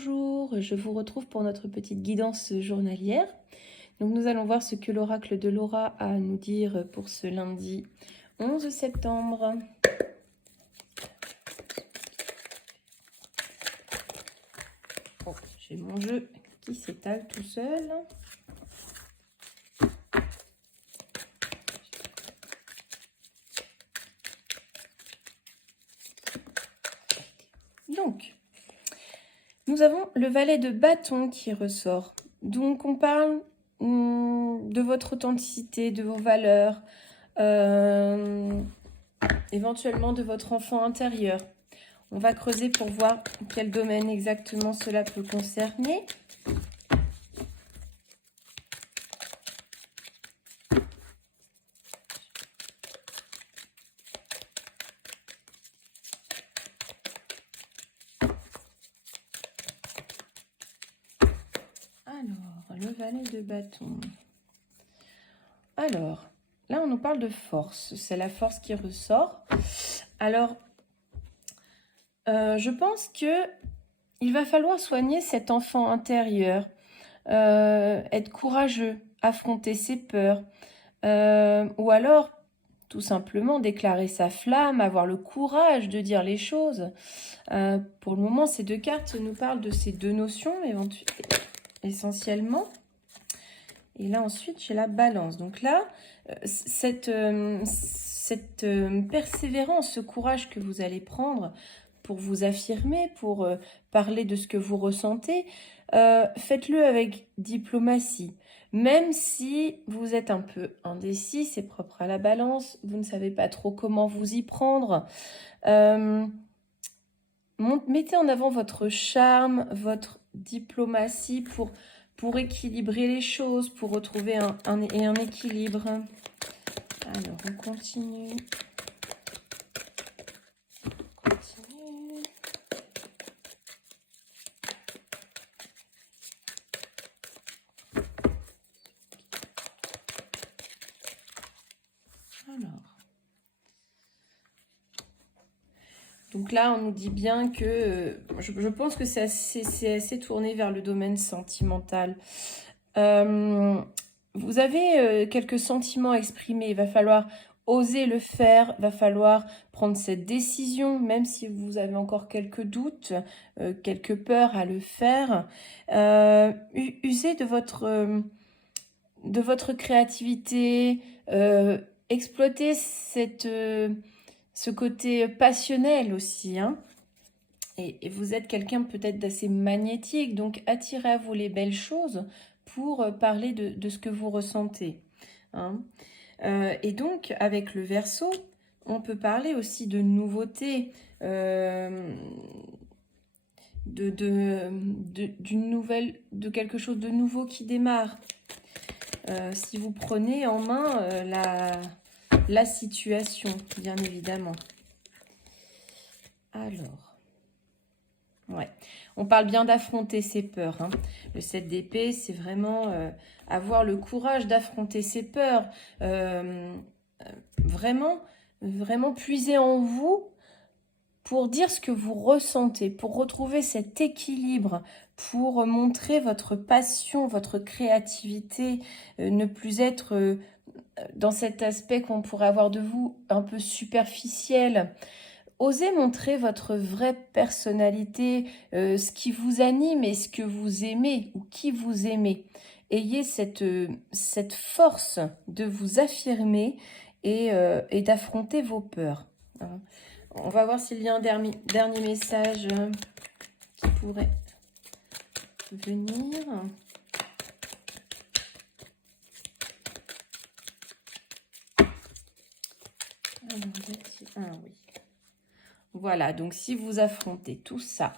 bonjour, je vous retrouve pour notre petite guidance journalière. Donc nous allons voir ce que l'oracle de Laura a à nous dire pour ce lundi 11 septembre. Oh, j'ai mon jeu qui s'étale tout seul. Donc, nous avons le valet de bâton qui ressort. Donc, on parle de votre authenticité, de vos valeurs, éventuellement de votre enfant intérieur. On va creuser pour voir quel domaine exactement cela peut concerner. Alors, le valet de bâton. Alors, là, on nous parle de force. C'est la force qui ressort. Alors, je pense que il va falloir soigner cet enfant intérieur, être courageux, affronter ses peurs, ou alors tout simplement déclarer sa flamme, avoir le courage de dire les choses. Pour le moment, ces deux cartes nous parlent de ces deux notions essentiellement. Et là ensuite, j'ai la balance. Donc là, cette persévérance, ce courage que vous allez prendre pour vous affirmer, pour parler de ce que vous ressentez, faites-le avec diplomatie. Même si vous êtes un peu indécis, c'est propre à la balance, vous ne savez pas trop comment vous y prendre. Mettez en avant votre charme, votre diplomatie pour équilibrer les choses, pour retrouver un équilibre. Alors, on continue. Alors. Donc là, on nous dit bien que... je pense que c'est assez tourné vers le domaine sentimental. Vous avez quelques sentiments exprimés. Il va falloir oser le faire. Il va falloir prendre cette décision, même si vous avez encore quelques doutes, quelques peurs à le faire. Usez de votre créativité. Exploitez ce côté passionnel aussi, hein. Et vous êtes quelqu'un peut-être d'assez magnétique, donc attirez à vous les belles choses pour parler de ce que vous ressentez, hein. Et donc, avec le Verseau, on peut parler aussi de nouveautés, d'une nouvelle, de quelque chose de nouveau qui démarre. Si vous prenez en main la situation, bien évidemment. Alors, ouais, on parle bien d'affronter ses peurs, hein. Le 7 d'épée, c'est vraiment avoir le courage d'affronter ses peurs. Vraiment, vraiment puiser en vous pour dire ce que vous ressentez, pour retrouver cet équilibre, pour montrer votre passion, votre créativité, ne plus être dans cet aspect qu'on pourrait avoir de vous un peu superficiel. Osez montrer votre vraie personnalité, ce qui vous anime et ce que vous aimez ou qui vous aimez. Ayez cette force de vous affirmer et d'affronter vos peurs, hein. On va voir s'il y a un dernier message qui pourrait venir. Alors, oui. Voilà, donc si vous affrontez tout ça,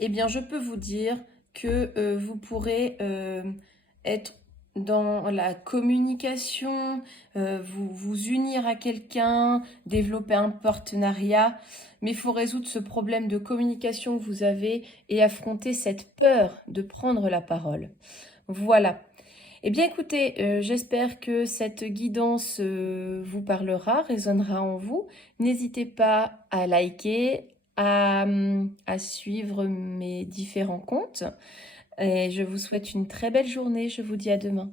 eh bien je peux vous dire que vous pourrez être dans la communication, vous unir à quelqu'un, développer un partenariat, mais il faut résoudre ce problème de communication que vous avez et affronter cette peur de prendre la parole. Voilà. Eh bien écoutez, j'espère que cette guidance vous parlera, résonnera en vous. N'hésitez pas à liker, à suivre mes différents comptes et je vous souhaite une très belle journée. Je vous dis à demain.